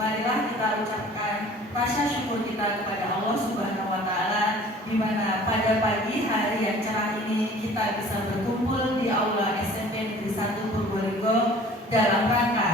Marilah kita ucapkan rasa syukur kita kepada Allah Subhanahu wa Ta'ala, di mana pada pagi hari yang cerah ini kita bisa berkumpul di aula SMP Negeri 1 Purbolinggo dalam rangka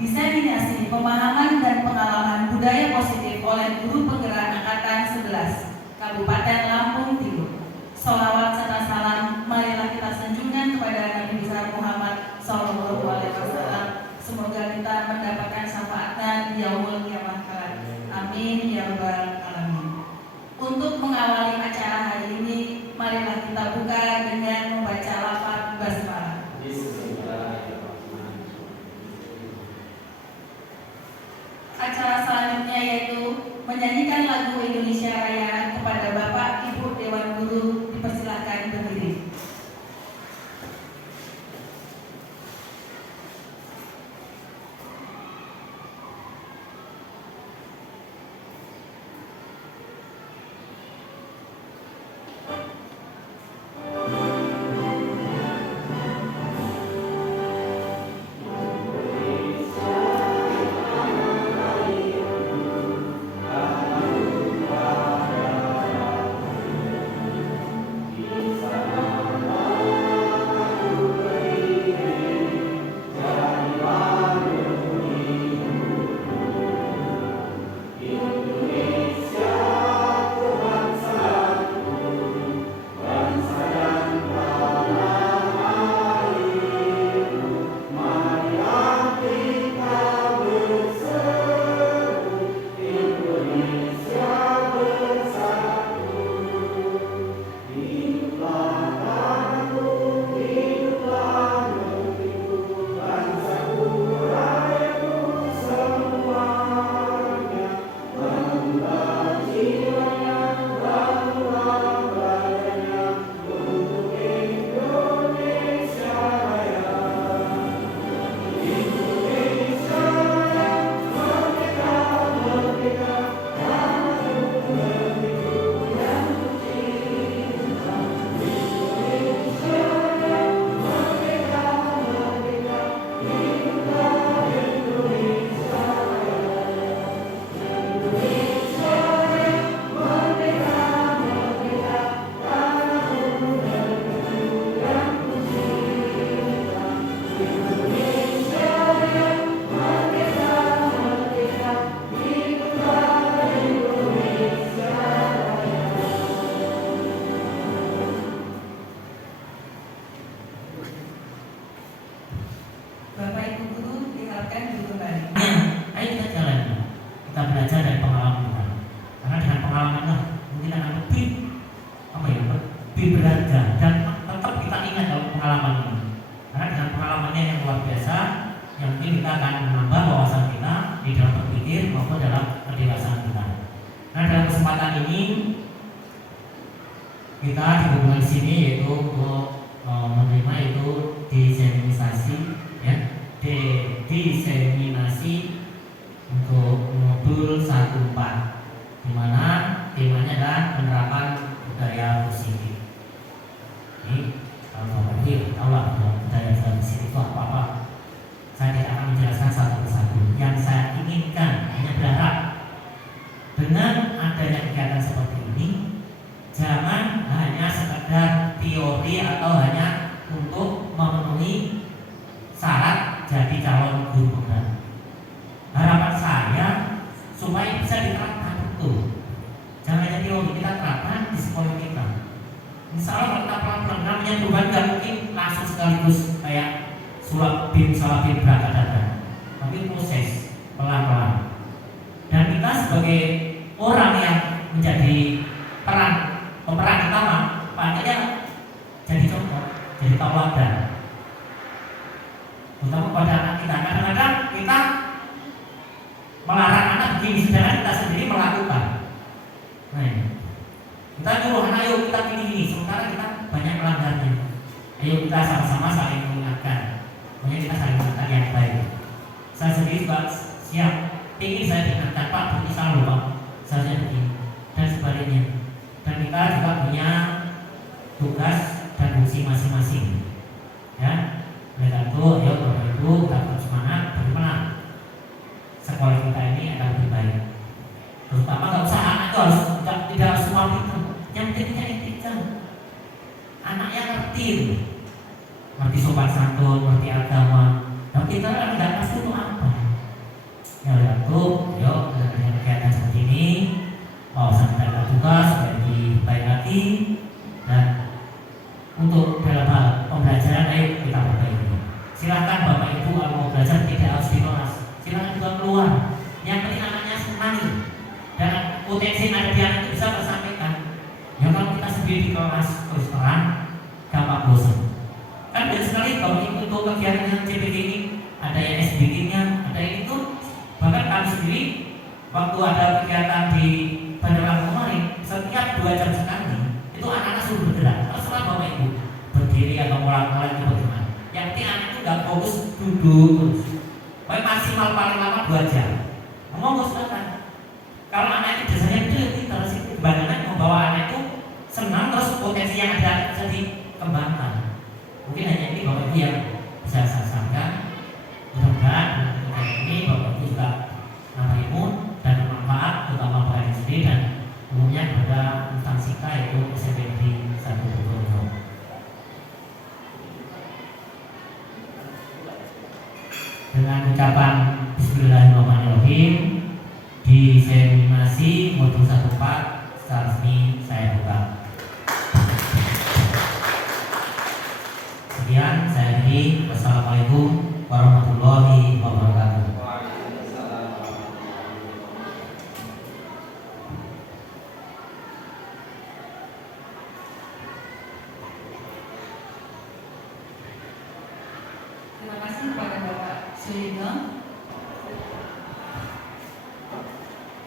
diseminasi pemahaman dan pengalaman budaya positif oleh guru penggerak angkatan 11 Kabupaten Lampung Timur. Sholawat serta salam marilah kita sanjungkan kepada Nabi besar Muhammad Sallallahu Alaihi Wasallam. Semoga kita mendapatkan syafaatnya di yaumul qiyamah kelak. Amin ya rabbal alamin. Untuk mengawali acara hari ini, marilah kita buka dengan membaca lafaz basmalah. Acara selanjutnya yaitu menyanyikan lagu Indonesia Raya. Kepada Bapak Ibu Dewan Guru dipersilakan berdiri. Ya, oleh karena itu, ayo Bapak Ibu kita tetap semangat, bagaimana? sekolah kita ini akan lebih baik. Terutama nggak usah anak itu harus tidak harus semua itu, yang pentingnya etika. Anak yang ngerti sopan santun, ngerti agama. Dan kita kan nggak pasti itu apa. Ya udah tuh, yuk dengan kegiatan seperti ini, sampai kita tugas supaya lebih baik lagi. Dan untuk dalam hal pembelajaran, ayo kita perbaiki. Silakan Bapak Ibu kalau mau belajar tidak harus di kelas, silakan juga keluar. Yang penting anaknya senang dan potensi yang ada di anak itu bisa tersampaikan. Ya kalau kita sendiri di kelas terus terang, gampang bosan. Kan banyak sekali Bapak Ibu untuk kegiatan yang CPG ini, ada yang SBG-nya, ada yang itu. Bahkan kami sendiri waktu ada kegiatan di Bandar kemarin, setiap 2 jam sekali itu anak-anak suruh bergerak. Terserah Bapak Ibu berdiri atau molang-molang itu bagaimana. Yang penting anak itu nggak fokus duduk terus. Baik maksimal paling lama 2 jam. Ngomong silakan. Kalau anak itu biasanya itu terus bagaimana membawa anak itu senang terus potensi yang ada bisa dikembangkan. Mungkin hanya ini Bapak Ibu yang bisa saya sampaikan. Mudah-mudahan dengan ini Bapak Ibu juga nambah imun dan bermanfaat terutama bagi diri sendiri dan umumnya kepada instansi kita yaitu SMP Negeri 1 Purworejo. Dengan ucapan Bismillahirrahmanirrahim, diseminasi modul 14 secara resmi saya buka. Sekian saya akhiri. Wassalamualaikum warahmatullahi wabarakatuh. Terima kasih kepada Bapak Suyitno.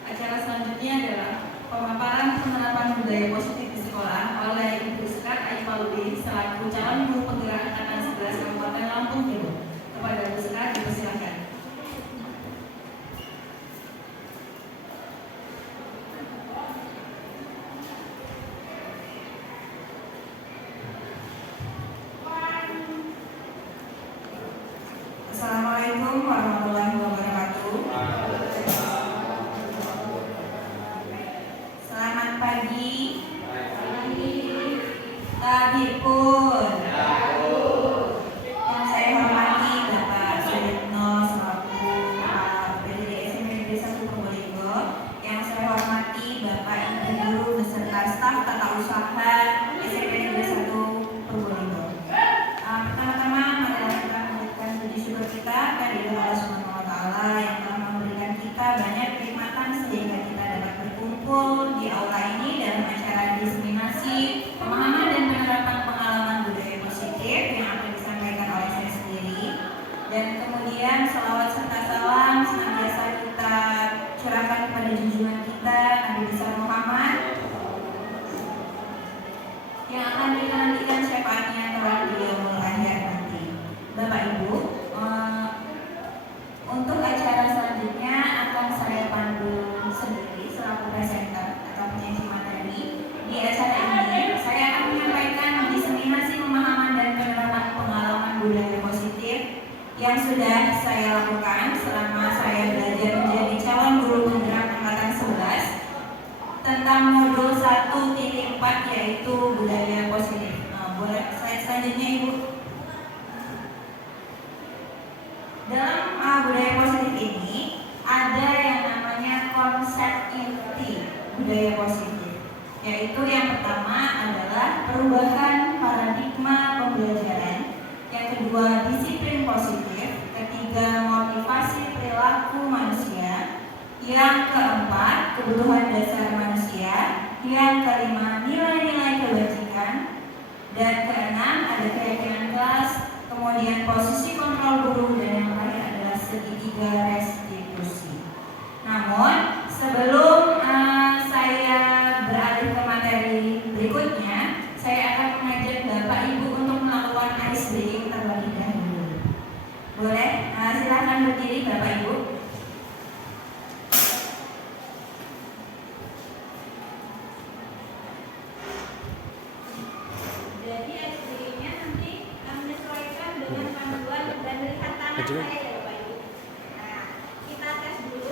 Acara selanjutnya adalah pemaparan penerapan budaya positif di sekolah oleh Ibu Sekar Aipaudi selaku calon guru penggerak angkatan 11 Kabupaten Lampung Timur. Kepada Ibu Sekar dipersilakan. Assalamualaikum warahmatullahi wabarakatuh. Selamat pagi. Tabipun. Yang saya hormati Bapak Suyitno selaku PDD SMP Negeri 1 Purworejo. Yang saya hormati Bapak Ibu guru beserta staf tata usaha SMP Negeri 1 Purworejo. Pertama-tama marilah kita mengucapkan puji syukur kita kehadirat Allah Subhanahu wa taala yang telah memberikan kita banyak kenikmatan sehingga kita dapat berkumpul di aula ini dalam acara diseminasi pemahaman dan penerapan pengalaman budaya positif yang akan disampaikan oleh saya sendiri. Dan kemudian salawat serta salam senantiasa kita curahkan kepada junjungan kita Nabi besar Muhammad yang akan kita nantikan syafaatnya kelak di yaumul akhir nanti. Bapak Ibu, untuk acara selanjutnya akan saya pandu sendiri selaku presenter atau penyaji materi. Di acara ini saya akan menyampaikan diseminasi pemahaman dan penerapan pengalaman budaya positif yang sudah saya lakukan selama saya belajar menjadi calon guru penggerak angkatan 11 tentang modul 1.4 yaitu budaya positif. Boleh slide selanjutnya Ibu. Dalam budaya positif ini ada yang namanya konsep inti budaya positif, yaitu yang pertama adalah perubahan paradigma pembelajaran, yang kedua disiplin positif, ketiga motivasi perilaku manusia, yang keempat kebutuhan dasar manusia, yang kelima nilai-nilai kebajikan, dan keenam ada keyakinan kelas, kemudian posisi kontrol guru, dan yang terakhir adalah segitiga restitusi. Namun sebelum saya beralih ke materi berikutnya, saya akan mengajak Bapak Ibu untuk melakukan ice breaking terlebih dahulu. Boleh? Silakan berdiri Bapak Ibu. Jadi ice breakingnya nanti menyesuaikan dengan panduan dan lihat tangan saya ya Bapak Ibu. Nah, kita tes dulu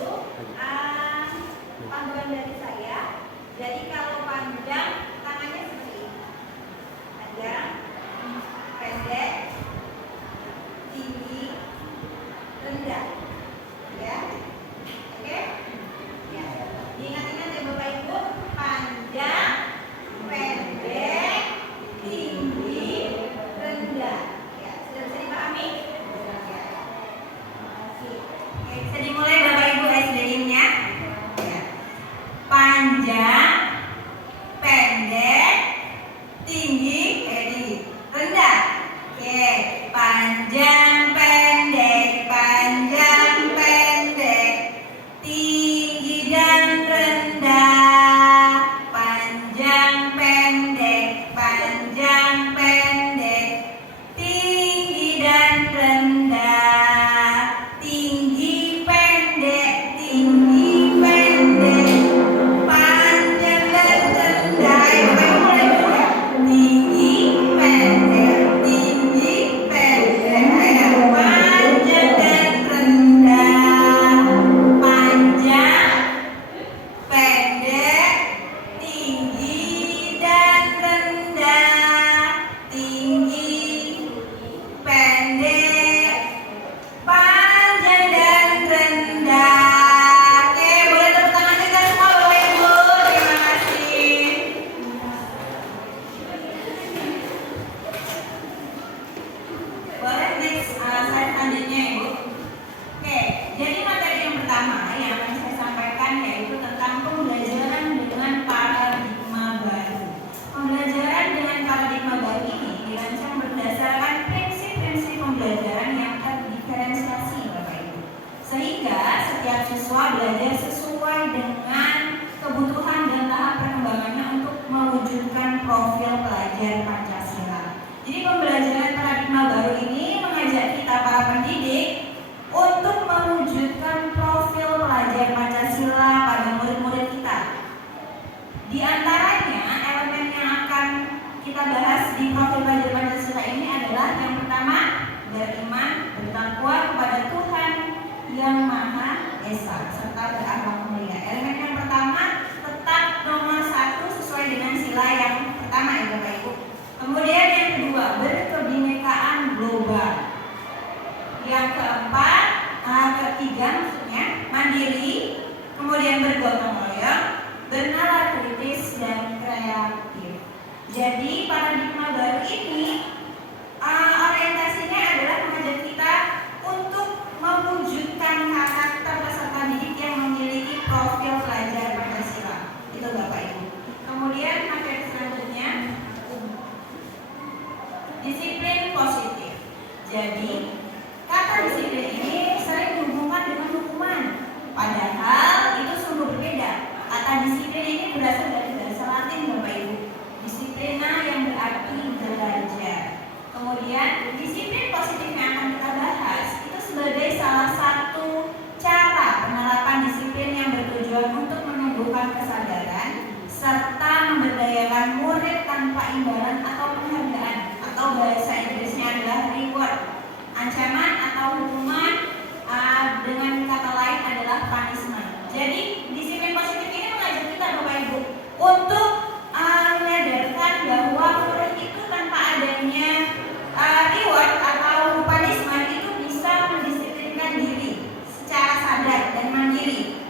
Jadi pembelajaran paradigma baru ini mengajak kita para pendidik untuk mewujudkan profil pelajar Pancasila pada murid-murid kita. Di antaranya elemen yang akan kita bahas di profil pelajar Pancasila ini adalah yang pertama, beriman, bertakwa kepada Tuhan Yang Maha Esa serta berakhlak mulia. Elemen yang pertama tetap nomor 1 sesuai dengan sila yang pertama ya Bapak Ibu. Kemudian yang kedua, berkebinekaan global. Yang keempat, ketiga maksudnya mandiri, kemudian bergotong royong, bernalar kritis dan kreatif. Jadi paradigma baru ini orientasinya adalah mengajak kita untuk mewujudkan karakter peserta didik yang memiliki profil pelajar Pancasila. Itu Bapak Ibu. Kemudian materi selanjutnya, disiplin positif. Jadi kata disiplin ini sering dihubungkan dengan hukuman, padahal itu sungguh berbeda. Kata disiplin ini berasal dari bahasa Latin Bapak Ibu, disiplina yang berarti belajar. Kemudian disiplin positif yang akan kita bahas itu sebagai salah satu cara penerapan disiplin yang bertujuan untuk menumbuhkan kesadaran serta memberdayakan murid tanpa imbalan atau penghargaan, atau bahasa Inggrisnya adalah reward. Ancaman atau hukuman dengan kata lain adalah punishment. Jadi disiplin positif ini mengajak kita Bapak Ibu untuk menyadarkan bahwa murid itu tanpa adanya reward atau punishment itu bisa mendisiplinkan diri secara sadar dan mandiri.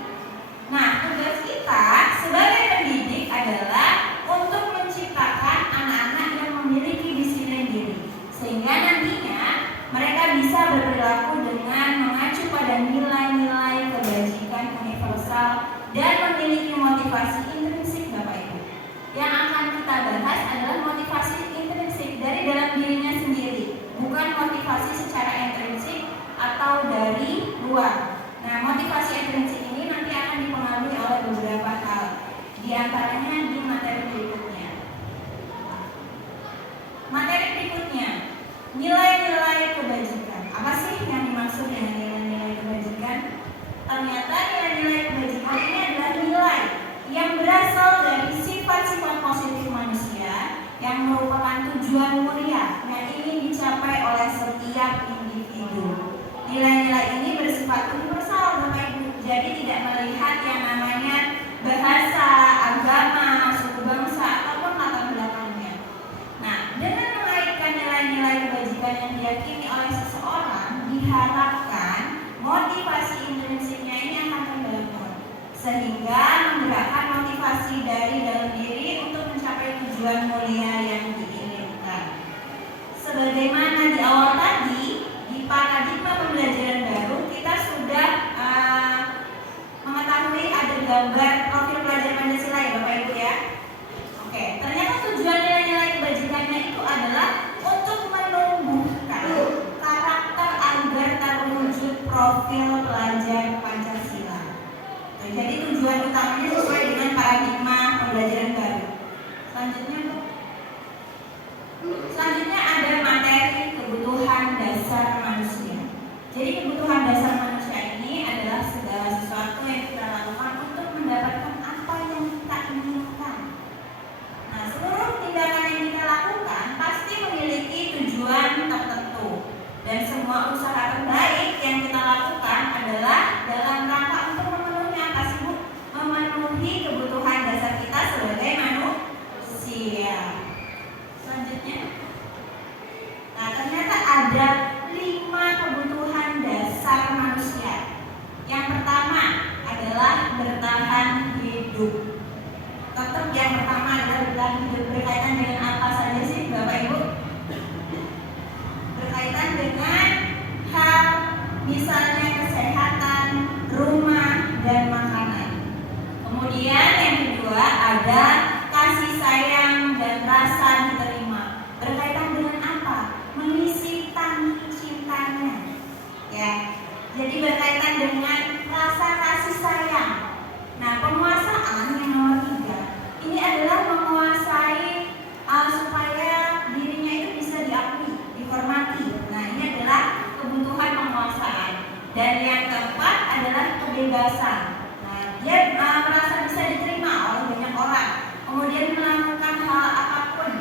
Nah, tugas kita sebagai pendidik adalah untuk menciptakan anak-anak yang memiliki disiplin diri, sehingga nantinya mereka bisa berperilaku dengan mengacu pada nilai-nilai kebajikan universal dan memiliki motivasi intrinsik Bapak Ibu. Yang akan kita bahas adalah motivasi intrinsik dari dalam dirinya sendiri, bukan motivasi secara intrinsik atau dari luar. Nah, motivasi intrinsik ini nanti akan dipengaruhi oleh beberapa hal, di antaranya di materi berikutnya. Materi berikutnya, nilai-nilai kebajikan. Apa sih yang dimaksud dengan nilai-nilai kebajikan? Ternyata nilai-nilai kebajikan ini adalah nilai yang berasal dari sifat-sifat positif manusia yang merupakan tujuan mulia yang ingin dicapai oleh setiap individu. Nilai-nilai ini bersifat universal Bapak Ibu, jadi tidak melihat yang namanya bahasa, agama, suku bangsa, ataupun latar belakangnya. Nah, dengan mengaitkan nilai-nilai kebajikan yang diyakini oleh seseorang, diharapkan motivasi intrinsiknya ini akan terbangun, sehingga menggerakkan motivasi dari dalam diri untuk mencapai tujuan mulia yang diinginkan. Sebagaimana di awal tadi, di paradigma pembelajaran baru kita sudah mengetahui ada gambar profil pelajar Pancasila ya Bapak Ibu ya. Oke, ternyata tujuan nilai-nilai kebajikannya itu adalah untuk menumbuhkan karakter agar terwujud profil pelajar Pancasila. Jadi tujuan utamanya sesuai dengan paradigma pembelajaran baru. Selanjutnya Bu. Selanjutnya ada materi kebutuhan dasar manusia. Jadi kebutuhan dasar manusia ini adalah segala sesuatu yang kita lakukan untuk mendapatkan apa yang kita inginkan. Nah, seluruh tindakan yang kita lakukan pasti memiliki tujuan tertentu, dan semua usaha terbaik yang kita lakukan adalah dalam rangka untuk memenuhi apa sih Bu? Memenuhi kebutuhan dasar kita sebagai manusia. Selanjutnya, nah ternyata ada 5 kebutuhan dasar manusia. Yang pertama adalah bertahan hidup. Tetap yang pertama adalah bertahan hidup. Berkaitan dengan apa saja sih Bapak Ibu? Berkaitan dengan hal misalnya kesehatan, rumah, dan makanan. Kemudian yang kedua ada kasih sayang dan rasa diterima. Berkaitan dengan apa? Mengisi tangki cintanya. Ya. Jadi berkaitan dengan rasa kasih sayang. Nah, penguasaan yang nomor 3 ini adalah menguasai supaya dirinya itu bisa diapresiasi orang. Nah, dia merasa bisa diterima oleh banyak orang, kemudian melakukan hal apapun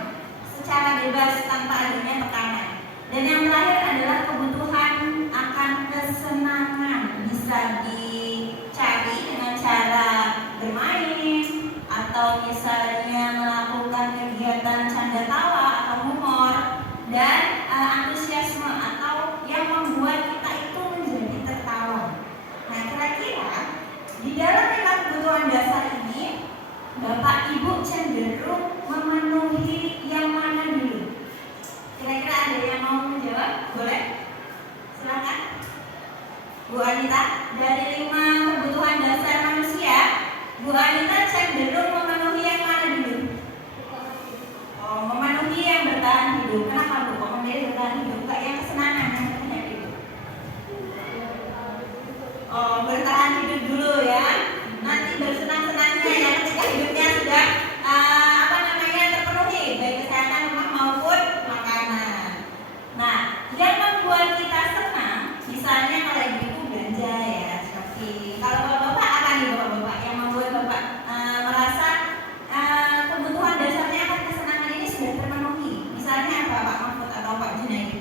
secara bebas tanpa adanya tekanan. Dan yang terakhir adalah kebutuhan akan kesenangan, bisa dicari dengan cara bermain atau misalnya melakukan kegiatan canda tawa atau humor, dan antusiasme atau yang membuat kita itu menjadi tertawa. Nah, kira-kira di dalam 5 kebutuhan dasar ini Bapak Ibu cenderung memenuhi yang mana dulu? Kira-kira ada yang mau menjawab? Boleh? Silakan. Bu Anita, dari 5 kebutuhan dasar manusia, Bu Anita cenderung memenuhi yang mana dulu? Oh, memenuhi yang bertahan hidup. Kenapa Bu? Kok memilih bertahan hidup? Enggak yang kesenangan yang bertahan hidup? Oh, bertahan hidup dulu ya. Nanti bersenang-senangnya ya ketika hidupnya sudah terpenuhi, baik kesehatan rumah maupun makanan. Nah, yang membuat kita senang, misalnya kalau ibu belanja ya, seperti kalau bapak apa nih bapak yang membuat bapak merasa kebutuhan dasarnya akan kesenangan ini sudah terpenuhi. Misalnya apa Pak Mahfud atau Pak Junaidi?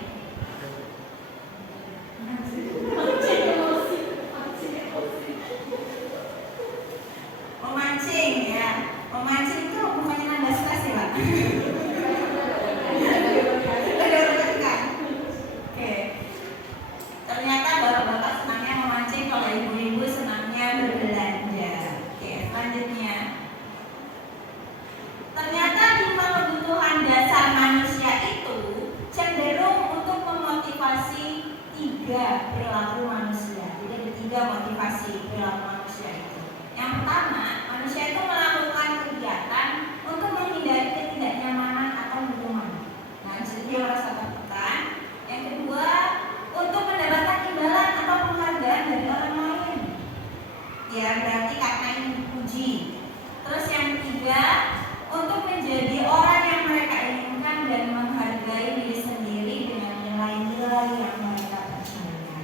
Memancing ya, memancing itu bukannya nambah stres ya Pak? Oke. Ternyata bapak-bapak senangnya memancing, kalau ibu-ibu senangnya berbelanja. Oke, selanjutnya. Ternyata 5 kebutuhan dasar manusia itu cenderung untuk memotivasi 3 perilaku manusia. Jadi ada 3 motivasi perilaku manusia itu. Yang pertama, manusia itu melakukan kegiatan untuk menghindari ketidaknyamanan atau hukuman. Nah, jadi dia merasa tertekan. Yang kedua, untuk mendapatkan imbalan atau penghargaan dari orang lain. Ya, berarti karena ini dipuji. Terus yang ketiga, untuk menjadi orang yang mereka inginkan dan menghargai diri sendiri dengan nilai-nilai yang mereka percayakan.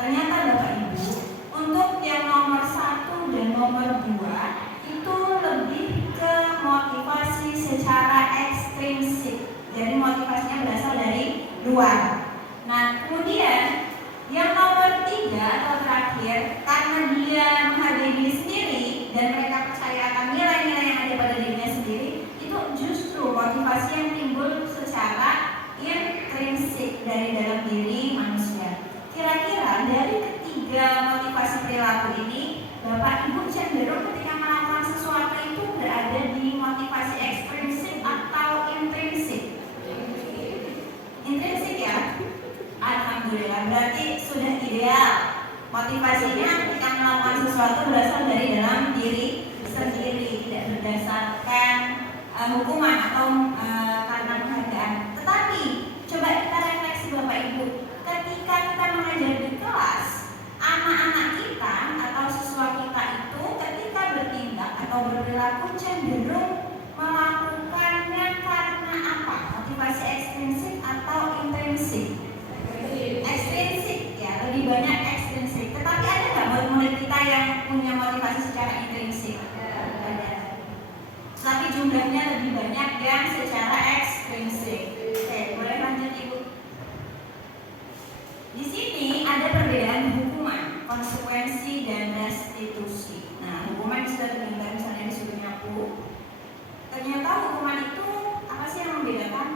Ternyata Bapak Ibu, untuk yang nomor 1 dan nomor 2 itu lebih ke motivasi secara ekstrinsik. Jadi motivasinya berasal dari luar. Nah, kemudian yang nomor 3 atau terakhir, karena dia menghargai diri sendiri dan mereka percaya akan nilai-nilai yang ada pada dirinya sendiri, itu justru motivasi yang timbul secara intrinsik dari dalam diri manusia. Kira-kira dari ketiga motivasi perilaku ini, Bapak Ibu cenderung ketika melakukan sesuatu itu berada di motivasi ekstrinsik atau intrinsik? Intrinsik ya? Alhamdulillah, berarti sudah ideal. Motivasinya ketika melakukan sesuatu berasal dari dalam diri sendiri, tidak berdasarkan hukuman atau karena penghargaan. Tetapi coba kita refleksi Bapak Ibu, ketika kita mengajar di kelas, anak-anak kita atau siswa kita itu ketika bertindak atau berperilaku cenderung melakukannya karena apa? Motivasi ekstrinsik atau intrinsik? Ekstrinsik ya, lebih banyak ekstrinsik. Tetapi ada nggak murid-murid kita yang punya motivasi secara intrinsik? Ada. Tapi jumlahnya lebih banyak yang secara ekstrinsik. Oke, boleh lanjut Ibu. Di sini ada perbedaan hukuman, konsekuensi dan restitusi. Nah, hukuman sudah terdengar misalnya disuruh nyapu. Ternyata hukuman itu apa sih yang membedakan?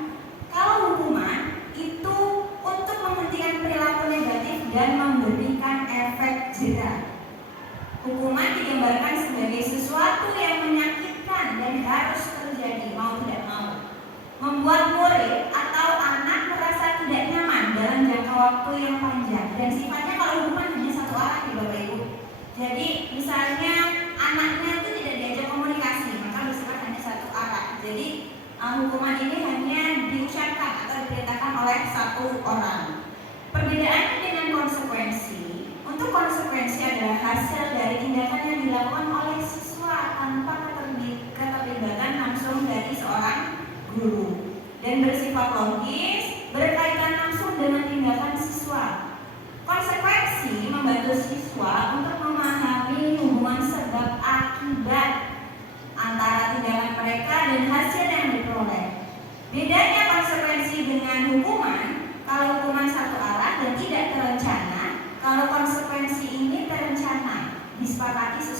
Kalau hukuman itu untuk menghentikan perilaku negatif dan memberikan efek jera. Hukuman digambarkan sebagai sesuatu yang menyakitkan dan harus terjadi mau tidak mau, membuat murid atau anak merasa tidak nyaman dalam jangka waktu yang panjang. Dan sifatnya kalau hukuman hanya satu arah nih Bapak Ibu. Jadi misalnya anaknya itu tidak diajak komunikasi, maka bersifat hanya satu arah. Jadi hukuman ini hanya diucapkan atau diperintahkan oleh satu orang. Perbedaannya dengan konsekuensi, untuk konsekuensi adalah hasil dari tindakan yang dilakukan oleh siswa tanpa keterlibatan langsung dari seorang guru dan bersifat logis, berkaitan langsung dengan tindakan siswa. Konsekuensi membantu siswa untuk memahami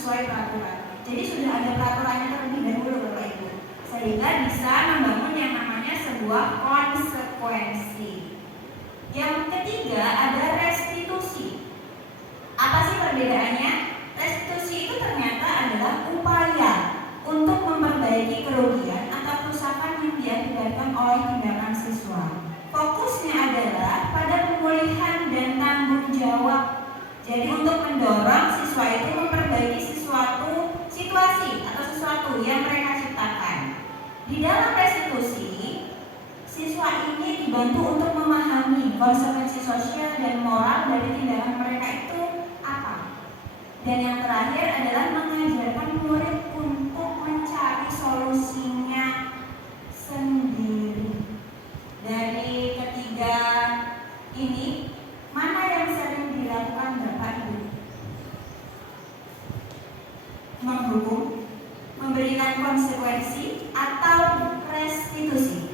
sesuai peraturan. Jadi sudah ada peraturannya terlebih dahulu Bapak Ibu, sehingga bisa membangun yang namanya sebuah konsekuensi. Yang ketiga ada restitusi. Apa sih perbedaannya? Restitusi itu ternyata adalah upaya untuk memperbaiki kerugian atau kerusakan yang diakibatkan oleh tindakan siswa. Fokusnya adalah pada pemulihan dan tanggung jawab. Jadi untuk mendorong siswa itu memperbaiki sesuatu situasi atau sesuatu yang mereka ciptakan. Di dalam restitusi, siswa ini dibantu untuk memahami konsekuensi sosial dan moral dari tindakan mereka itu apa. Dan yang terakhir adalah mengajarkan murid untuk mencari solusinya sendiri. Dari ketiga ini, mana yang sering dilakukan Bapak Ibu? Menghukum, memberikan konsekuensi, atau restitusi?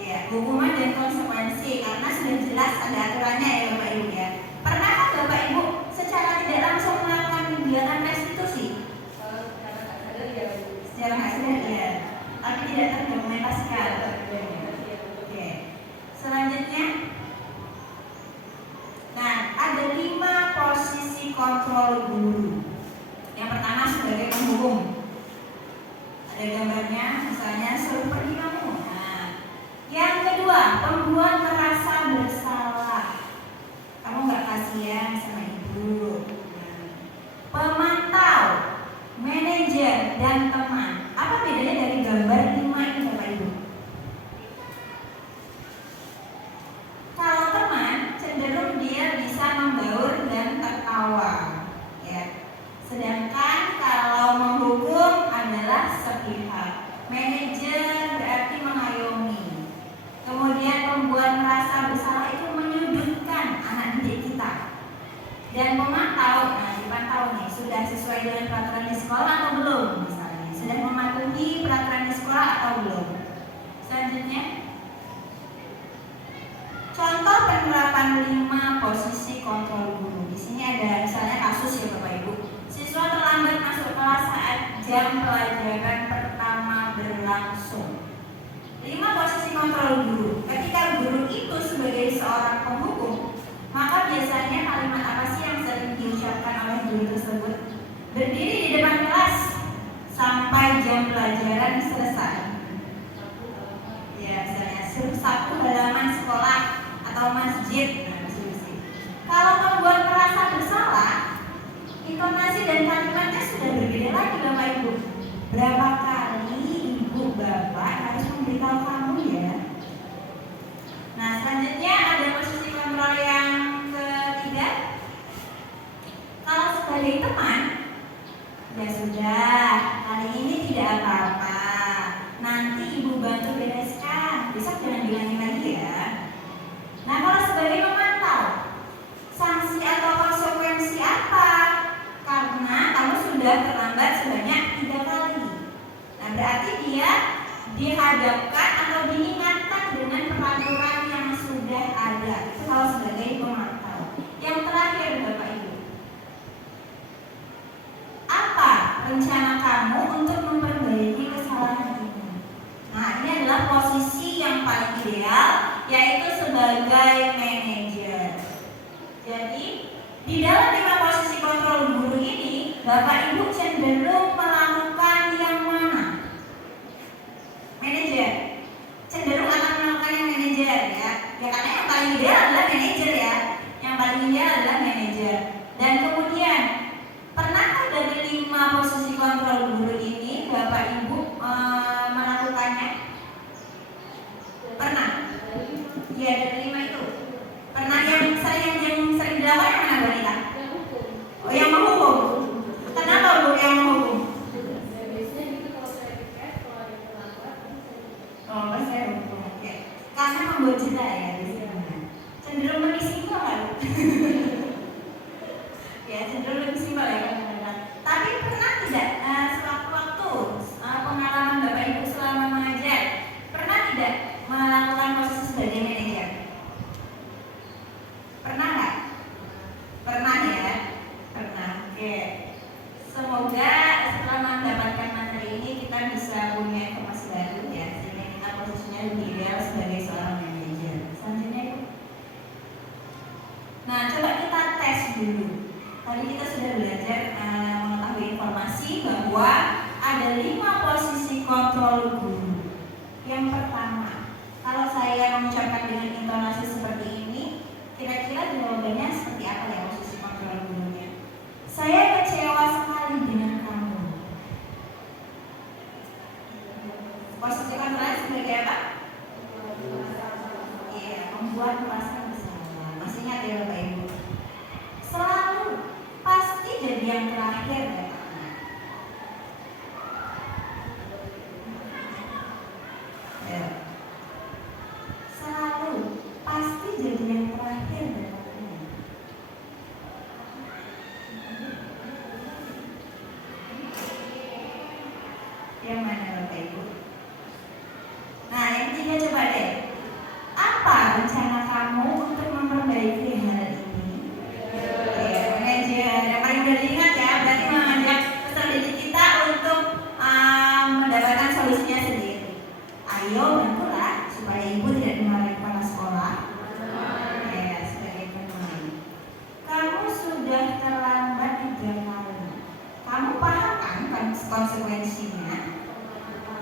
Ya, hukuman dan konsekuensi, karena sudah jelas ada aturannya ya Bapak Ibu ya. Pernahkah Bapak Ibu secara tidak langsung melakukan kegiatan restitusi? Secara nggak sadar ya, tapi tidak terdokumentasikan. Oke. Selanjutnya, nah ada 5 posisi kontrol guru. Yang pertama sebagai penghukum. Ada gambarnya, misalnya suruh pergi kamu. Nah, yang kedua pembuat merasa bersalah. Kamu nggak kasihan sama ibu. Nah, pemantau, manajer, dan teman. Apa bedanya dari gambar 5 ini Bapak Ibu? Kalau teman cenderung dia bisa membaur dan tertawa, ya. Sedangkan kalau menghukum adalah sepihak. Manajer berarti mengayomi. Kemudian pembuat merasa bersalah itu menyudutkan anak didik kita. Dan pemantau, nah dipantau nih sudah sesuai dengan peraturan di sekolah atau belum misalnya. Sudah mematuhi peraturan di sekolah atau belum. Selanjutnya, contoh penerapan 5 posisi kontrol guru. Di sini ada misalnya kasus ya Bapak Ibu. Siswa terlambat masuk kelas saat jam pelajaran pertama berlangsung. 5 posisi kontrol guru. Ketika guru itu sebagai seorang penghukum, maka biasanya kalimat apa sih yang sering diucapkan oleh guru tersebut? Berdiri di depan kelas sampai jam pelajaran selesai. Ya, misalnya satu halaman sekolah atau masjid. Nah, kalau membuat merasa bersalah, intonasi dan kalimatnya sudah berbeda lagi Bapak Ibu. Berapa kali ibu bapak harus memberitahu kamu ya? Nah, selanjutnya ada posisi kontrol yang ketiga. Kalau sebagai teman, ya sudah, kali ini tidak apa-apa. Nanti ibu bantu bereskan. Besok jangan bilangin lagi ya. Nah, kalau sebagai pemantau, sanksi atau konsekuensi apa? Karena kamu sudah terlambat sebanyak 3 kali. Nah, berarti dia dihadapkan atau diingatkan dengan peraturan yang sudah ada. Itu kalau sebagai pemantau. Yang terakhir Bapak Ibu, apa rencana kamu untuk memperbaiki kesalahan ini? Nah, ini adalah posisi yang paling ideal, yaitu sebagai manajer. Jadi, di dalam 5 posisi kontrol guru ini, Bapak Ibu cenderung melakukan yang mana? Manajer. Cenderung akan melakukan yang manajer ya. Ya karena yang paling ideal adalah manajer ya. Yang paling ideal adalah manajer. Dan kemudian, pernahkah dari 5 posisi kontrol guru ini Bapak Ibu melakukannya? Pernah? Iya, dari 5 itu. Pernah yang sering dilakukan yang mana Bu Anita? Oh, yang menghukum. Kenapa Bu yang menghukum? Oh, saya hukum. Oke. Karena membuat jeda ya di sini. Cenderung mengisi kan? Ya, dulu. Tadi kita sudah belajar mengetahui informasi bahwa ada 5 posisi kontrol guru. Yang pertama, kalau saya mengucapkan dengan intonasi seperti ini, kira-kira jawabannya seperti apa ya posisi kontrol gurunya? Saya kecewa sekali dengan kamu. Posisi kontrolnya sebagai apa? Iya, membuat merasa bersalah. Masih ingat ya Bapak Ibu? Selalu pasti jadi yang terakhir datangnya. Ya. Selalu pasti jadi yang terakhir datangnya. Yang mana Bapak Ibu? Nah, yang ketiga coba deh. Apa rencana kamu untuk memperbaiki hal ini? Ya, manajer. Yang paling udah diingat ya, berarti mengajak peserta didik kita untuk mendapatkan solusinya sendiri. Ayo bantulah supaya ibu tidak dimarahi kepala sekolah. Ya, sebagai teman. Kamu sudah terlambat 3 kali. Kamu paham kan konsekuensinya?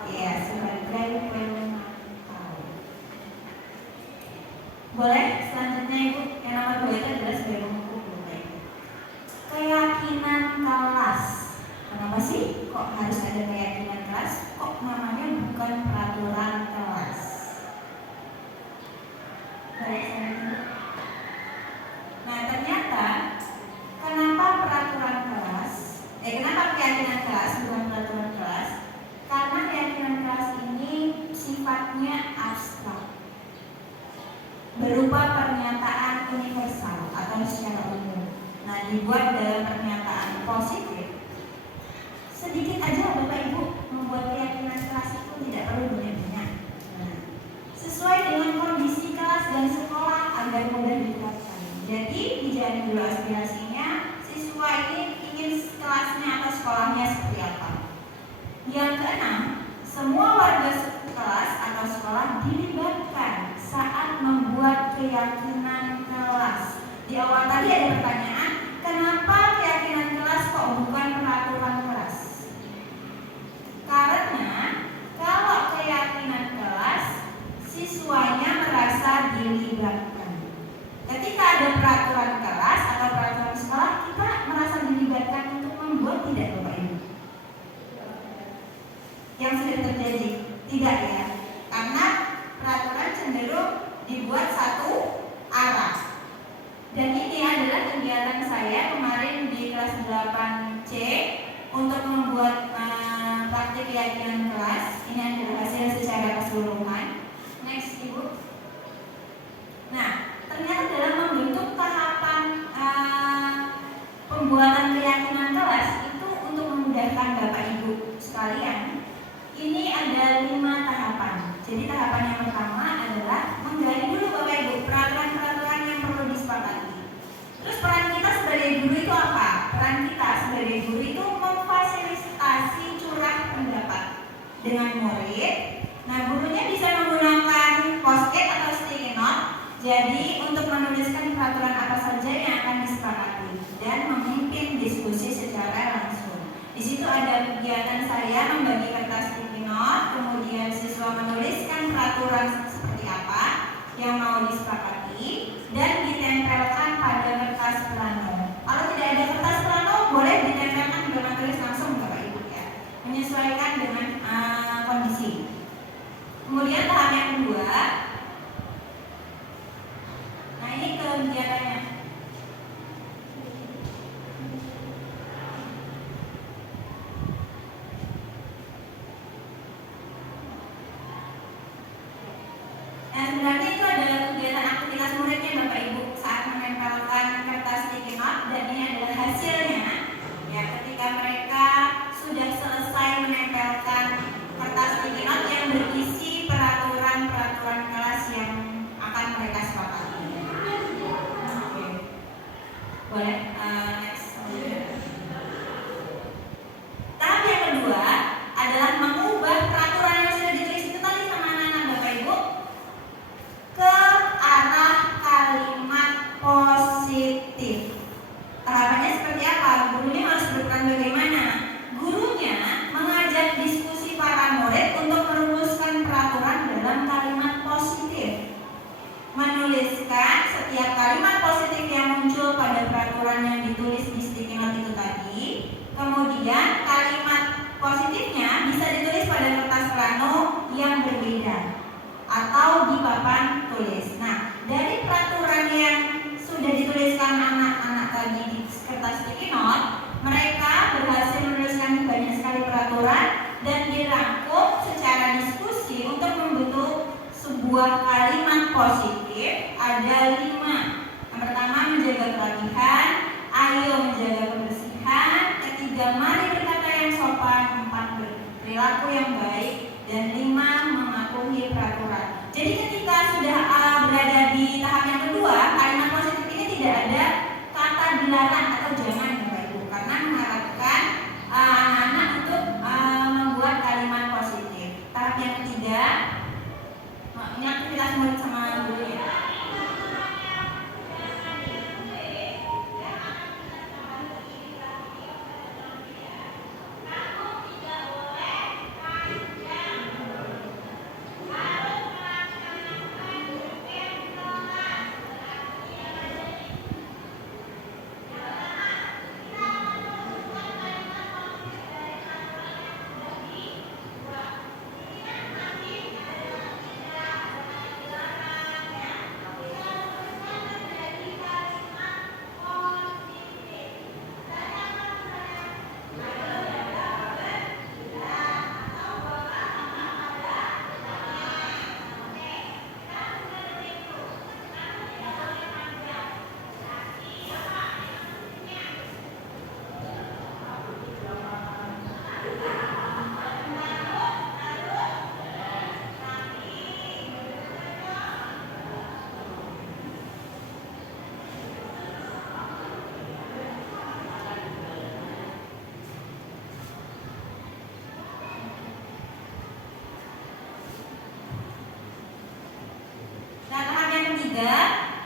Ya, sebagai pemantau. Boleh selanjutnya Ibu, yang nomor 2 itu adalah sebagai pemukul. Keyakinan kelas. Kenapa sih kok harus ada keyakinan kelas? Kok namanya bukan peraturan kelas? Boleh selanjutnya. Nah, ternyata kenapa peraturan kelas? Kenapa keyakinan kelas bukan peraturan kelas? Karena keyakinan kelas ini sifatnya abstrak, berupa pernyataan universal atau secara umum. Nah, dibuat dalam pernyataan positif. Sedikit aja Bapak Ibu membuat keyakinan kelas itu tidak perlu banyak-banyak. Nah, sesuai dengan kondisi kelas dan sekolah agar mudah diterapkan. Jadi dijadikan dulu aspirasinya, siswa ini ingin kelasnya atau sekolahnya seperti apa. Yang keenam, semua warga kelas atau sekolah dilibatkan saat membuat keyakinan kelas. Di awal tadi ada pertanyaan, kenapa keyakinan kelas kok bukan peraturan kelas? Karena kalau keyakinan kelas, siswanya merasa dilibatkan. Ketika ada peraturan kelas atau peraturan sekolah, kita merasa dilibatkan untuk membuat tidak Bapak Ibu? Yang sudah terjadi? Tidak ya, karena peraturan cenderung dibuat satu arah. Dan ini adalah kegiatan saya kemarin di kelas 8C untuk membuat praktik keyakinan kelas. Ini adalah hasil secara keseluruhan. Next Ibu. Nah, ternyata dalam membentuk tahapan pembuatan keyakinan kelas itu untuk memudahkan Bapak Ibu sekalian, ini ada 5 tahapan. Jadi tahapan yang pertama adalah menggali dulu Bapak Ibu peraturan-peraturan yang perlu disepakati. Terus peran kita sebagai guru itu apa? Peran kita sebagai guru itu memfasilitasi curah pendapat dengan murid. Nah, gurunya bisa menggunakan post-it atau sticky note. Jadi untuk menuliskan peraturan apa saja yang akan disepakati dan memimpin diskusi secara langsung. Di situ ada kegiatan saya membagi kertas sticky note, kemudian siswa menuliskan peraturan seperti apa yang mau disepakati dan ditempelkan pada kertas plano. Kalau tidak ada kertas plano, boleh ditempelkan di papan tulis langsung Bapak Ibu ya, menyesuaikan dengan kondisi. Kemudian tahap yang kedua, nah ini kegiatannya. Nah, sebenarnya itu adalah kegiatan aktivitas muridnya Bapak Ibu saat menempelkan kertas sticky note, dan ini adalah hasilnya. Ya, ketika mereka sudah selesai menempelkan kertas sticky note yang berisi peraturan-peraturan kelas yang akan mereka sepakati. Oke. Boleh next. Tahap yang kedua adalah mengubah peraturan yang sudah ditulis itu tadi sama anak-anak Bapak Ibu ke arah kalimat positif. positif ada 5. Yang pertama, menjaga kerapihan. Ayo menjaga kebersihan. Ketiga, mari berkata yang sopan. 4, berperilaku yang baik. Dan 5, mematuhi peraturan. Jadi ketika sudah berada di tahap yang kedua, kalimat positif ini tidak ada kata dilarang atau jangan Bapak Ibu, karena mengharapkan anak-anak untuk membuat kalimat positif. Tahap yang ketiga, ini aktivitas murid sama gurunya. Nah, tahap yang ketiga,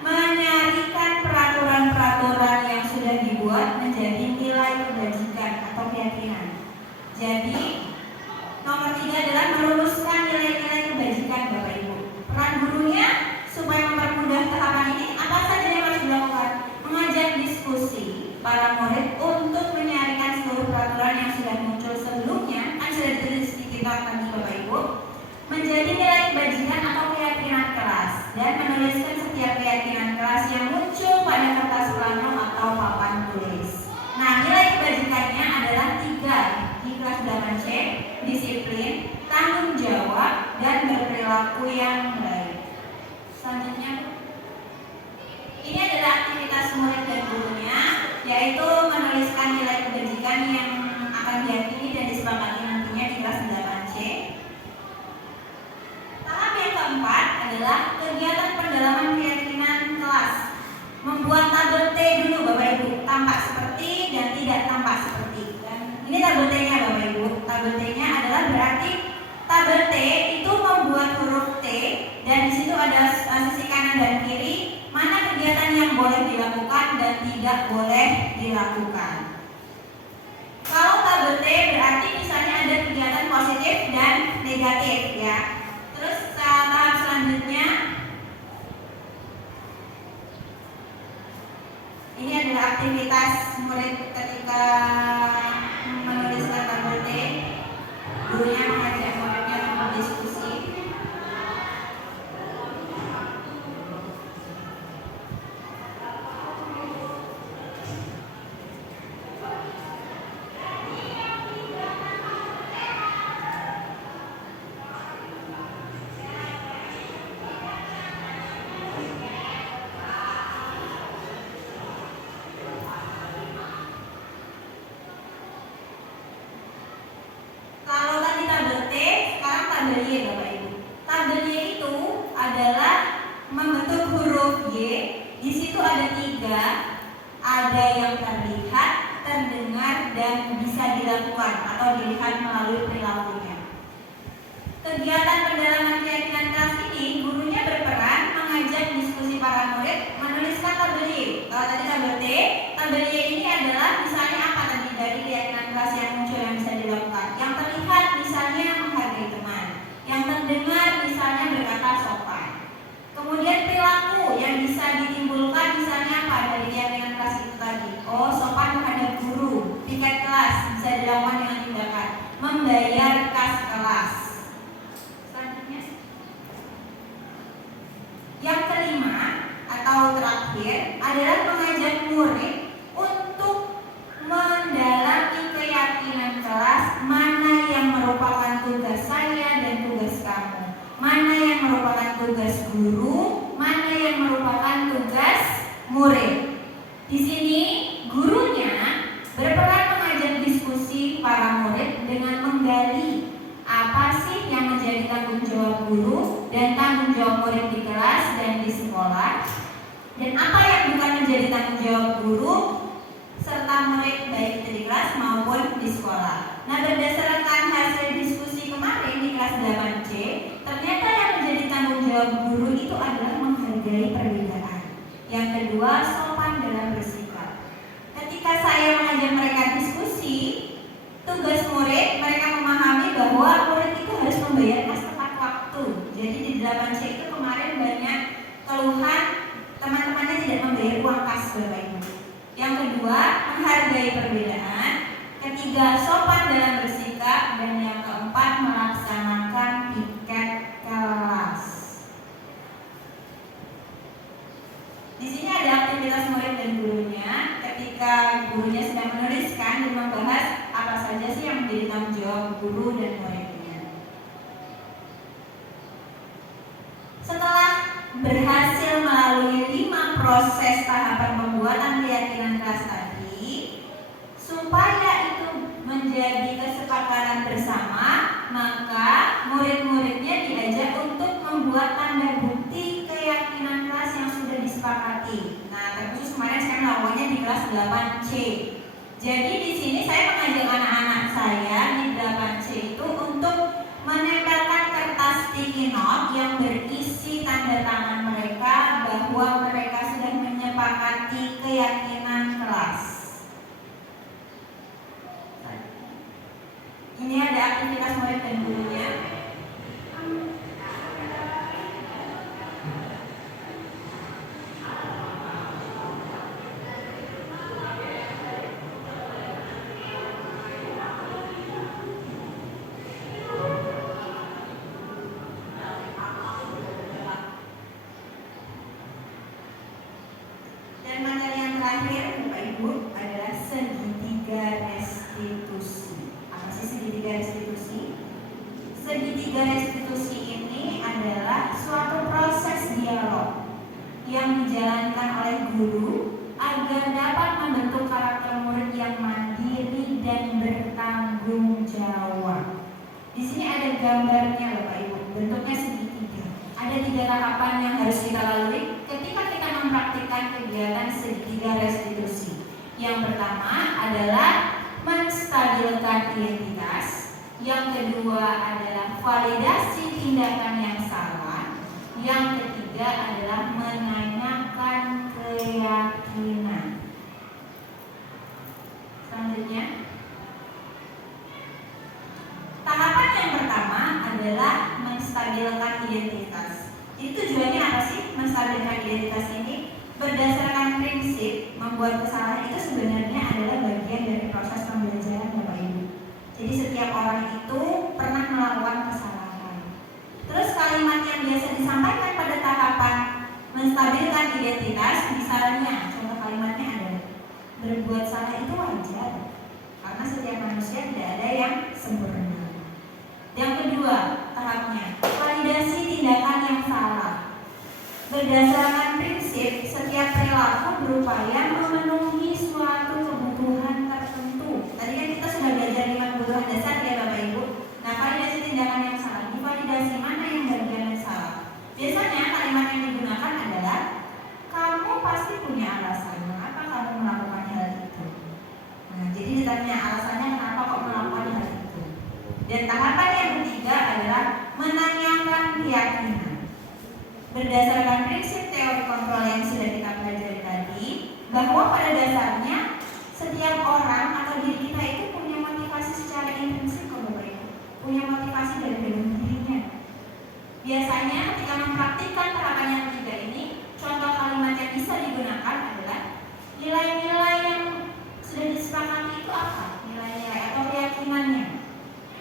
menyarikan peraturan-peraturan yang sudah dibuat menjadi nilai kebajikan atau keyakinan. Jadi, nomor 3 adalah merumuskan nilai-nilai kebajikan Bapak Ibu. Peran gurunya supaya mempermudah tahapan ini, apa saja yang harus dilakukan? Mengajak diskusi para murid untuk menyarikan seluruh peraturan yang sudah muncul sebelumnya, kan sudah ditulis di kitab tadi Bapak Ibu, menjadi nilai kebajikan atau keyakinan kelas, dan menuliskan setiap keyakinan kelas yang muncul pada kertas plano atau papan tulis. Nah, nilai kebajikannya adalah 3 di kelas 8C: disiplin, tanggung jawab, dan berperilaku yang baik. Selanjutnya, ini adalah aktivitas murid dan gurunya, yaitu menuliskan nilai kebajikan yang akan diyakini dan disepakati nantinya di kelas 8C. Tahap yang keempat adalah kegiatan pendalaman keyakinan kelas. Membuat tabel T dulu Bapak Ibu, tampak seperti dan tidak tampak seperti. Dan ini tabel T-nya Bapak Ibu. Tabel T-nya adalah berarti tabel T itu membuat huruf T, dan di situ ada sisi kanan dan kiri mana kegiatan yang boleh dilakukan dan tidak boleh dilakukan. Kalau tabel T berarti misalnya ada kegiatan positif dan negatif ya. Terus tahap selanjutnya, ini adalah aktivitas murid ketika menuliskan tabel T. Gurunya mengajak muridnya untuk diskusi. Kalau tadi tabel T, sekarang tabel Y Bapak Ibu. Tabel Y itu adalah membentuk huruf Y. Di situ ada 3, ada yang terlihat, terdengar, dan bisa dilakukan atau dilihat melalui perilakunya. Kegiatan pendalaman keyakinan kelas ini, gurunya berperan mengajak diskusi para murid menuliskan tabel Y. Kalau tadi tabel T, tabel Y ini adalah misalnya apa tadi dari keyakinan kelas yang muncul yang bisa dilakukan. Yang terlihat misalnya menghargai teman, yang terdengar misalnya berkata sopan. Kemudian perilaku yang bisa ditimbulkan misalnya apa dari keyakinan kelas itu tadi. Oh, sopan terhadap guru, piket kelas bisa dilakukan dengan tindakan membayar kas kelas. dengan menggali apa sih yang menjadi tanggung jawab guru dan tanggung jawab murid di kelas dan di sekolah, dan apa yang bukan menjadi tanggung jawab guru serta murid baik itu di kelas maupun di sekolah. Nah, berdasarkan hasil diskusi kemarin di kelas 8C, ternyata yang menjadi tanggung jawab guru itu adalah menghargai perbedaan. Yang kedua, sopan dalam bersikap. Ketika saya mengajak mereka diskusi, tugas murid, mereka memahami bahwa murid itu harus membayar kas tepat waktu. Jadi di 8C itu kemarin banyak keluhan teman-temannya tidak membayar uang kas, Bapak Ibu. Yang kedua, menghargai perbedaan. Ketiga, sopan dalam bersikap. Dan yang keempat, melaksanakan piket kelas. Di sini ada aktivitas murid dan gurunya. Ketika gurunya sedang menuliskan dan membahas apa saja sih yang menjadi tanggung jawab guru dan muridnya. Setelah berhasil melalui 5 proses tahapan pembuatan keyakinan kelas tadi, supaya itu menjadi kesepakatan bersama, maka murid-muridnya diajak untuk membuat tanda bukti keyakinan kelas yang sudah disepakati. Nah, terkhusus kemarin saya melakukannya di kelas 8C. Jadi di sini saya mengajak anak-anak saya di 8C itu untuk menempelkan kertas sticky note yang berisi tanda tangan mereka bahwa mereka sudah menyepakati keyakinan kelas. Ini ada aktivitas murid dan gurunya. Dan materi yang terakhir, Bapak Ibu, adalah segitiga restitusi. Apa sih segitiga restitusi? Segitiga restitusi ini adalah suatu proses dialog yang dijalankan oleh guru agar dapat membentuk karakter murid yang mandiri dan bertanggung jawab. Di sini ada gambarnya, Bapak Ibu, bentuknya segitiga. Ada 3 tahapan yang harus kita lalui ketika kita mempraktikkan kegiatan segitiga restitusi. Yang pertama adalah menstabilkan identitas. Yang kedua adalah validasi tindakan yang salah. Yang ketiga adalah menanyakan keyakinan. Selanjutnya, tahapan yang pertama adalah menstabilkan identitas. Itu tujuannya apa sih menstabilkan identitas ini? Berdasarkan prinsip membuat kesalahan itu sebenarnya adalah bagian dari proses pembelajaran, Bapak Ibu. Jadi setiap orang itu pernah melakukan kesalahan. Terus kalimat yang biasa disampaikan pada tahapan menstabilkan identitas, misalnya contoh kalimatnya adalah berbuat salah itu wajar, karena setiap manusia tidak ada yang sempurna. Yang kedua tahapnya, validasi tindakan yang salah. Berdasarkan prinsip, setiap perilaku berupaya memenuhi suatu kebutuhan tertentu. Tadi kan kita sudah belajar 5 kebutuhan dasar ya Bapak Ibu. Nah, validasi tindakan yang salah, divalidasi mana yang bagian yang salah. Biasanya kalimat yang digunakan adalah, kamu pasti punya alasan mengapa kamu melakukan hal itu. Nah, jadi ditanya alasannya kenapa kok melakukan hal itu. Dan tahapan yang ketiga adalah menanyakan keyakinan. Berdasarkan prinsip teori kontrol yang sudah kita pelajari tadi, bahwa pada dasarnya setiap orang atau diri kita itu punya motivasi secara intrinsik, Bapak Ibu, punya motivasi dari dalam dirinya. Biasanya ketika mempraktikkan tahapan yang ketiga ini, contoh kalimat yang bisa digunakan adalah nilai-nilai yang sudah disepakati itu apa? Nilai-nilai atau keyakinannya.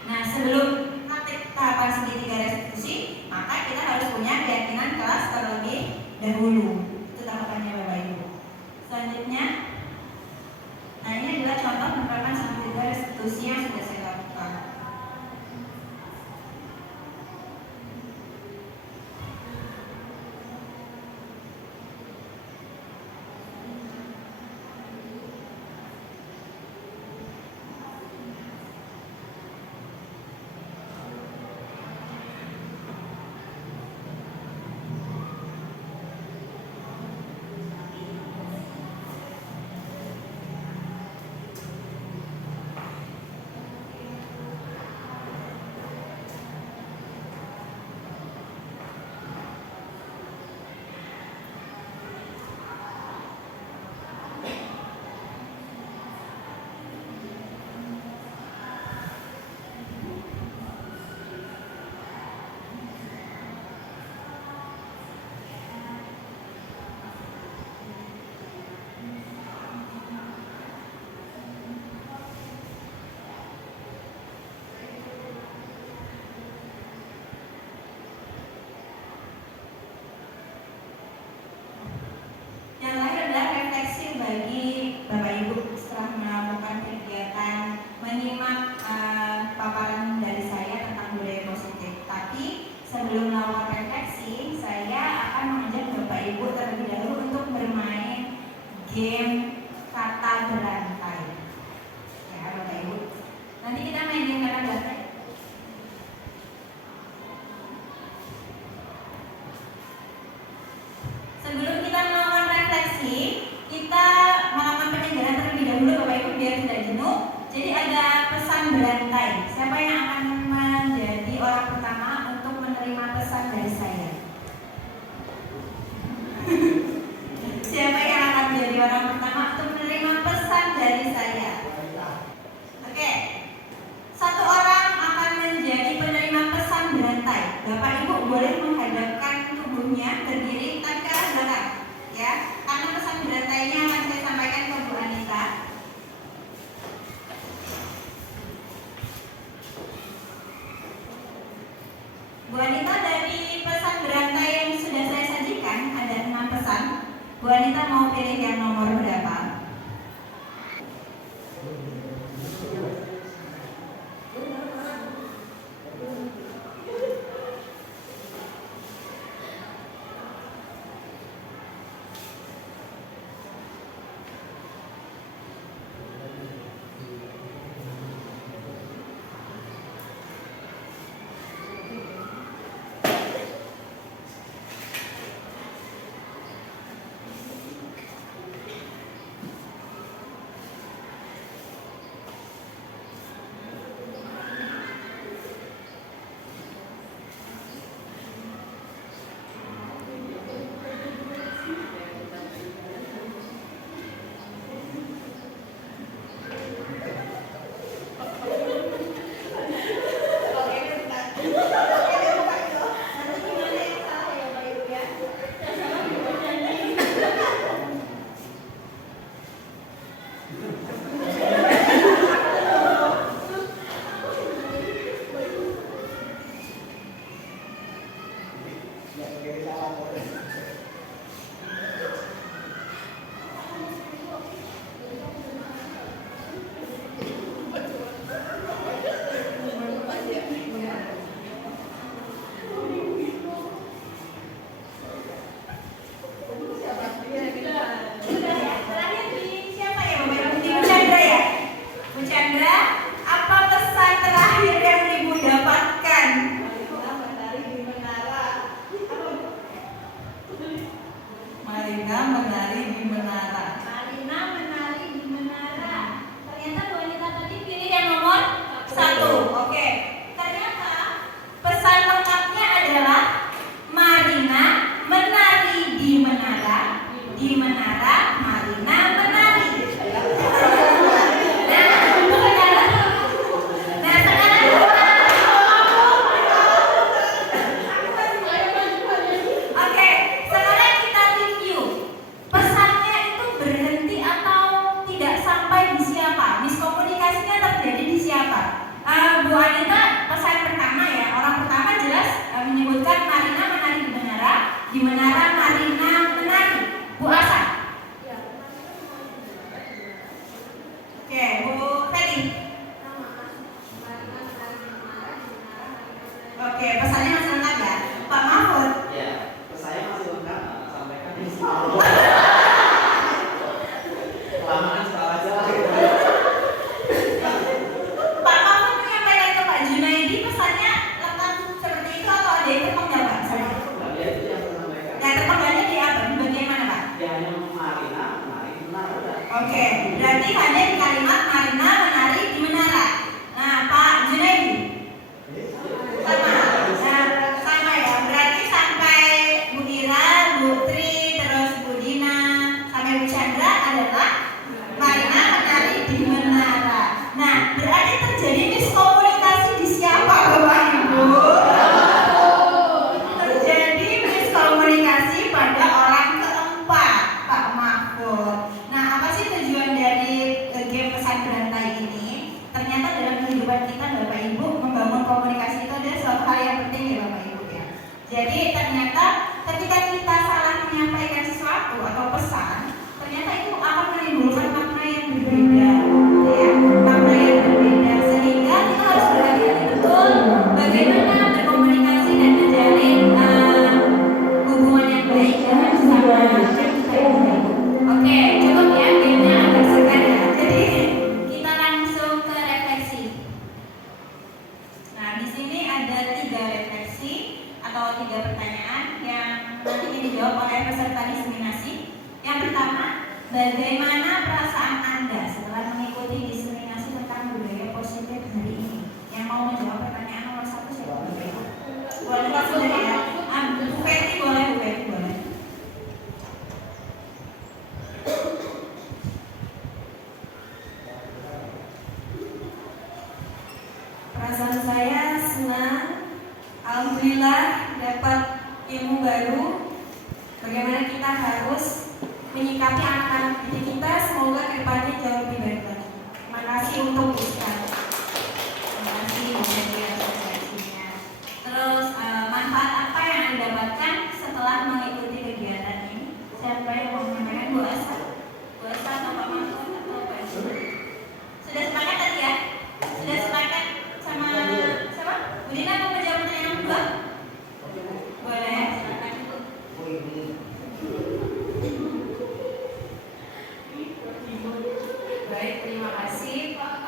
Nah, sebelum praktik tahapan segitiga restitusi, maka kita harus punya keyakinan kelas terlebih dahulu. Itu tahapannya Bapak Ibu. Selanjutnya, nah ini adalah contoh penerapan segitiga restitusi yang sudah saya lakukan. berantai. Siapa yang akan menjadi orang pertama untuk menerima pesan dari saya? Siapa yang akan menjadi orang pertama untuk menerima pesan dari saya? Oke. Satu orang akan menjadi penerima pesan berantai. Bapak Ibu boleh menghadapkan tubuhnya ke diri tapi ke arah belakang, ya. Karena pesan berantainya akan saya sampaikan ke Bu Anita. Bu Anita, dari pesan berantai yang sudah saya sajikan ada 6 pesan. Bu Anita mau pilih yang nomor berapa? Nah, di sini ada 3 refleksi atau 3 pertanyaan yang Perasaan saya senang, alhamdulillah dapat ilmu baru. Bagaimana kita harus menyikapi anak-anak didik kita, semoga kedepannya jauh lebih baik lagi. Terima kasih untuk Ustaz. Terima kasih menjadi asosiasinya. Terus manfaat apa yang didapatkan setelah mengikuti kegiatan ini? Siapa yang mau menyampaikan? Bu Asa? Bu Asa atau Pak Mahfud atau Pak Asa? Sudah sepakat tadi ya? Sudah sepakat sama siapa? Bu Dina mau menjawab pertanyaan yang kedua? Boleh, silakan Ibu. Baik, terima kasih.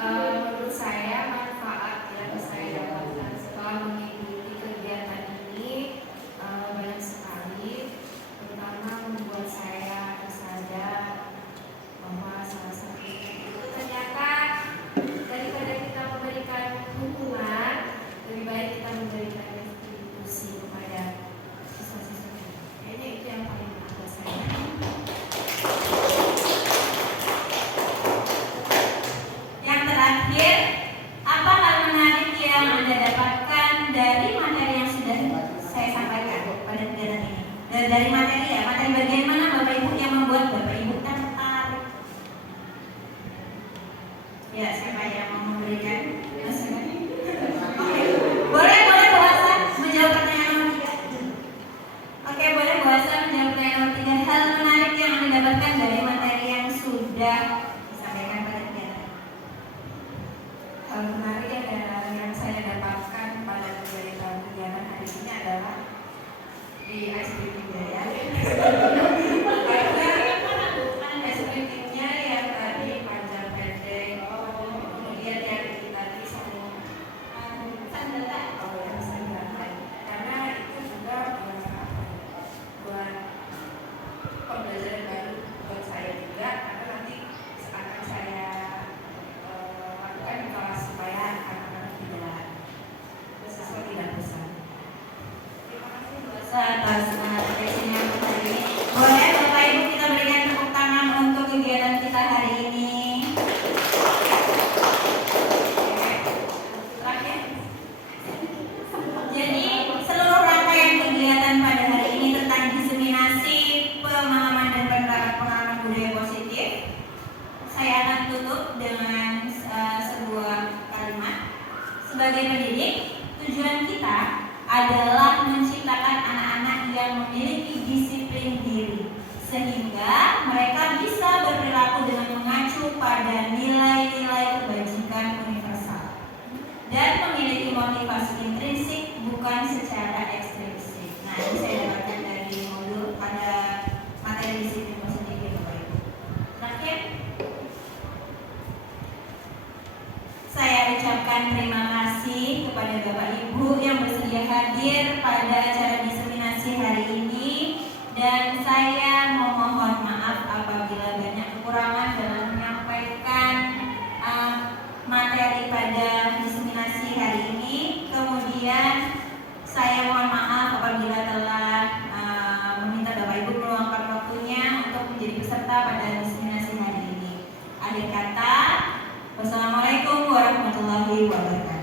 Menurut saya manfaat yang saya dapatkan setelah mengikuti kegiatan ini banyak sekali, terutama membuat saya sadar bahwa salah satunya itu ternyata daripada kita memberikan hukuman, lebih baik kita memberikan restitusi kepada siswa-siswa kita. Kayaknya itu yang paling menurut saya. Yang terakhir, apa hal menarik yang Anda dapatkan dari materi yang sudah saya sampaikan pada kegiatan ini? Dari materi ya, materi bagian mana Bapak Ibu yang membuat Bapak Ibu tertarik? Ya, siapa yang mau memberikan masukan? Oke, boleh Bu Hasan menjawab pertanyaan nomor 3. Oke, boleh Bu Hasan menjawab pertanyaan nomor 3. Hal menarik yang Anda dapatkan dari materi yang sudah disampaikan pada kegiatan. Hal menarik yang saya dapatkan pada kegiatan hari ini adalah di SPP-nya ya. Karena SPP-nya yang tadi panjang pendek, kemudian yang tadi sama yang sandaran. Karena itu juga buat pembelajaran baru buat saya juga, karena nanti akan saya lakukan di kelas supaya anak-anak tidak siswa tidak bosan. Terima kasih Bu Asa. Atas presentasinya hari ini. Boleh Bapak Ibu kita berikan tepuk tangan untuk kegiatan kita hari ini. Terakhir. Jadi seluruh rangkaian kegiatan pada hari ini tentang diseminasi pemahaman dan pengalaman budaya positif. Saya akan tutup dengan sebuah kalimat. Sebagai pendidik, tujuan kita adalah menciptakan anak-anak yang memiliki disiplin diri, sehingga mereka bisa berperilaku dengan mengacu pada nilai-nilai kebajikan universal dan memiliki motivasi intrinsik bukan secara ekstrinsik. Nah, ini saya dapatkan dari modul pada materi disiplin positif ya Bapak Ibu. Terakhir, saya ucapkan terima kasih kepada Bapak Ibu yang bersedia hadir pada acara diseminasi hari ini, dan saya memohon maaf apabila banyak kekurangan dalam menyampaikan materi pada diseminasi hari ini. Kemudian saya mohon maaf apabila telah meminta Bapak Ibu meluangkan waktunya untuk menjadi peserta pada diseminasi hari ini. Akhir kata, wassalamualaikum warahmatullahi wabarakatuh.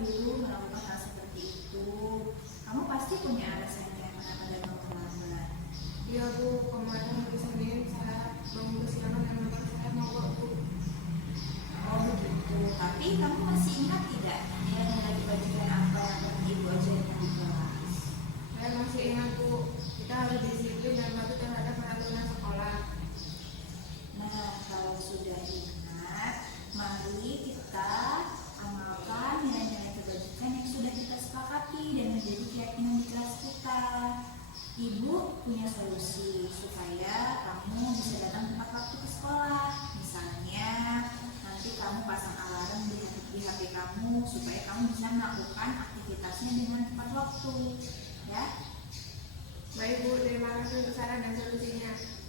buru-buru melakukan hal seperti itu? Kamu pasti punya alasannya kenapa dan kamu terlambat. Iya Bu, kemarin Bu Senin saya bangun kesiangan dan bapak saya mogok Bu. Oh begitu. Tapi kamu masih ingat tidak nilai-nilai kebajikan apa yang pernah ibu ajarkan di kelas? Saya masih ingat Bu, kita harus disiplin dan patuh terhadap peraturan sekolah. Nah, kalau sudah ingat, mari kita amalkan nilai-nilai kebajikan yang sudah kita sepakati dan menjadi keyakinan di kelas kita. Ibu punya solusi supaya kamu bisa datang tepat waktu ke sekolah. Misalnya, nanti kamu pasang alarm di HP kamu supaya kamu bisa melakukan aktivitasnya dengan tepat waktu. Ya, Baik Bu, terima kasih untuk saran dan solusinya.